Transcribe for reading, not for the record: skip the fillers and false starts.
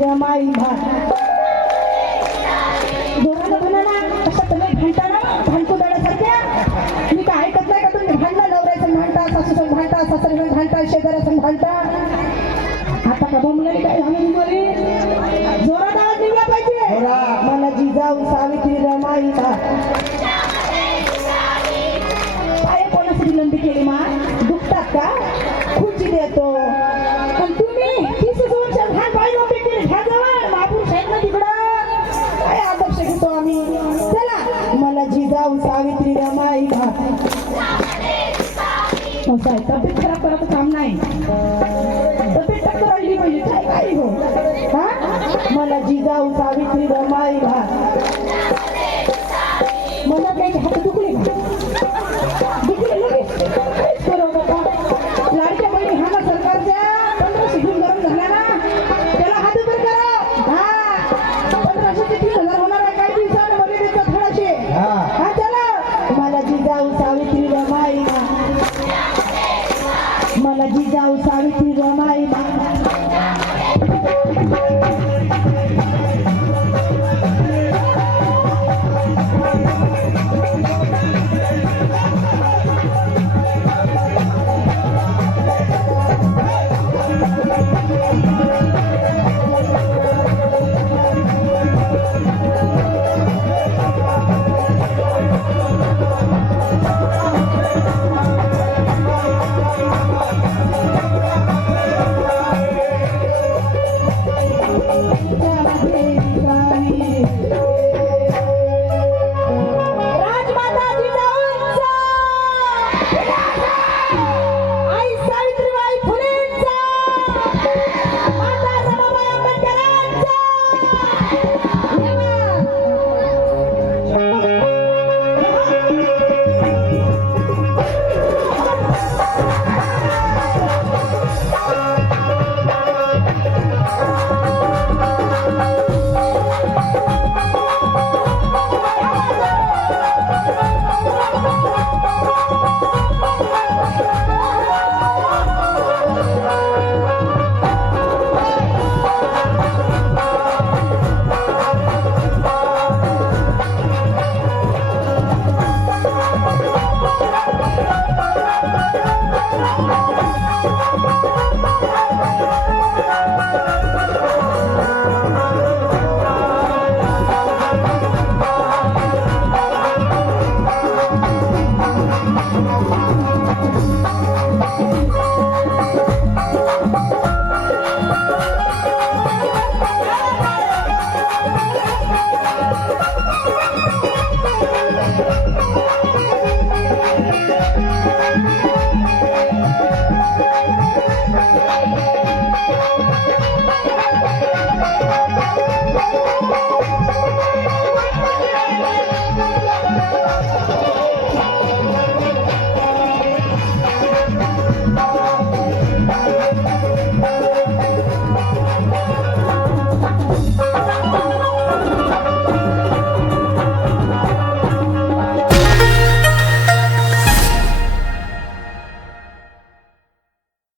रमाई जोरानं म्हणा ना. कसं तुम्ही भांडता ना भांडतो दड्यासारख्या. मी काय ऐकत नाही का तुम्ही भांडणं. नवऱ्याचं भांडता, सासूचं भांडता, सासऱ्याचं भांडता, शेजाऱ्याचं भांडता. आता का बोंबलेली काय झाली मरे. जोरात आवाज निघला पाहिजे. मला जिजाऊ सावित्री रमाई काय कोणासाठी विनंती केली मा. दुखतात का खुर्ची देतो. पण तुम्ही 30 वर्ष लहान बाई नव्हते केली ह्या जवळ महापुरुष आहेत ना तिकडं. काय आदर्श घेतो आम्ही. चला मला जिजाऊ सावित्री रमाई असं आहे. तब्येत खराब करायचं काम नाही. तब्येत टक्कर राहिली पाहिजे काय काही हो. हा मला जिजाऊ सावित्री रमाई मला काही हात दुखले दुखले लगेच काहीच करू नका. लाडक्या बहिणी हा ना सरकारच्या 1500 घेऊन गरम झाल्या ना. त्याला हात उभे करा. हा 1500 ते 3000 होणार आहे काही दिवसानं मध्ये देतात थोडाशे. हा चला मला जिजाऊ सावित्री रमाई मला जिजाऊ सावित्री रमाई